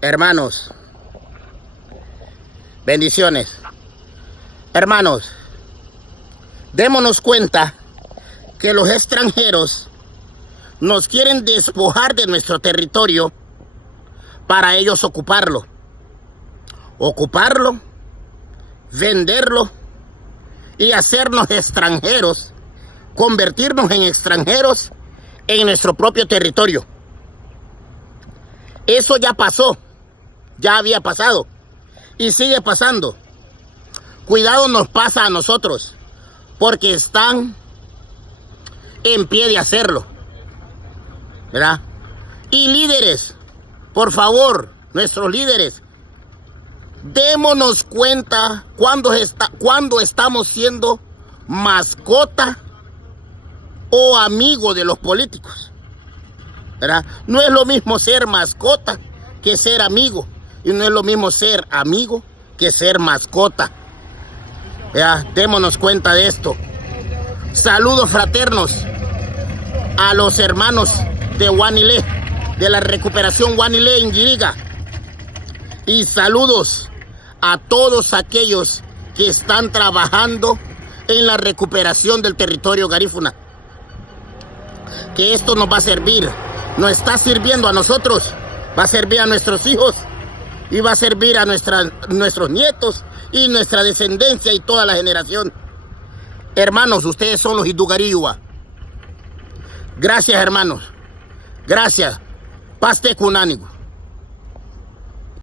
Hermanos, bendiciones. Hermanos, démonos cuenta que los extranjeros nos quieren despojar de nuestro territorio para ellos ocuparlo, venderlo y hacernos extranjeros, convertirnos en extranjeros en nuestro propio territorio. Eso ya pasó, ya había pasado y sigue pasando. Cuidado nos pasa a nosotros, porque están en pie de hacerlo, ¿verdad? Y líderes, por favor, nuestros líderes, démonos cuenta cuando estamos siendo mascota o amigo de los políticos, ¿verdad? No es lo mismo ser mascota que ser amigo, y no es lo mismo ser amigo que ser mascota. ¿Verdad? Démonos cuenta de esto. Saludos fraternos a los hermanos de Guanilé, de la recuperación Guanilé en Yiriga. Y saludos a todos aquellos que están trabajando en la recuperación del territorio garífuna. Que esto nos va a servir, nos está sirviendo a nosotros, va a servir a nuestros hijos y va a servir a nuestros nietos y nuestra descendencia y toda la generación. Hermanos, ustedes son los Idugariyuwa. Gracias, hermanos. Gracias. Paste Kunanigu.